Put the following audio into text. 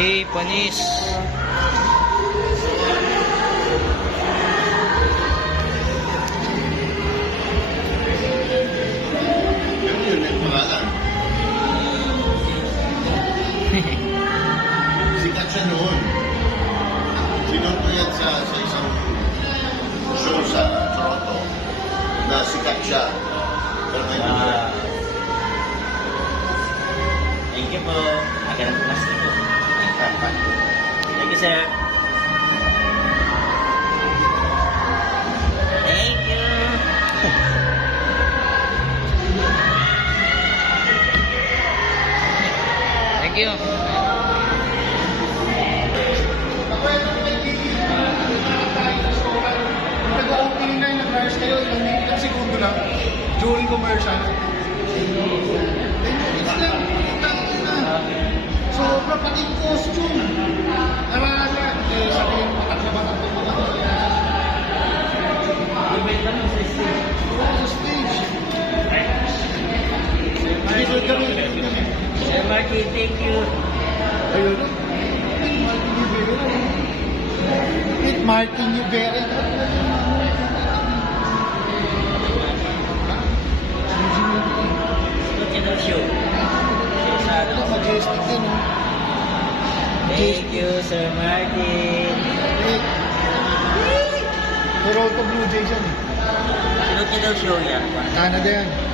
Hey, panis. Yun yung pangalan. Sikat siya noon. Sinon ko yan sa isang show sa Toronto na sikat siya. Pero may Thank you po. Agad ang plastic po. Thank you, sir. Thank you. Thank you. Nag-opening na yung nag-rush kayo, ilang minute lang segundo lang during commercial. 10 minutes lang, tangin na. Sobra pati yung costume. Narala, sabihin mo, patlabakan ko mga to. Sa stage. Episode kami. Sir Marky, thank you. Ayun. Meet Martin Newberry. Look at the show. Sa ano? Majestic din, no? Thank you, Sir Martin. Toronto Blue Jays yan, eh. Look at the show yan. Canada yan.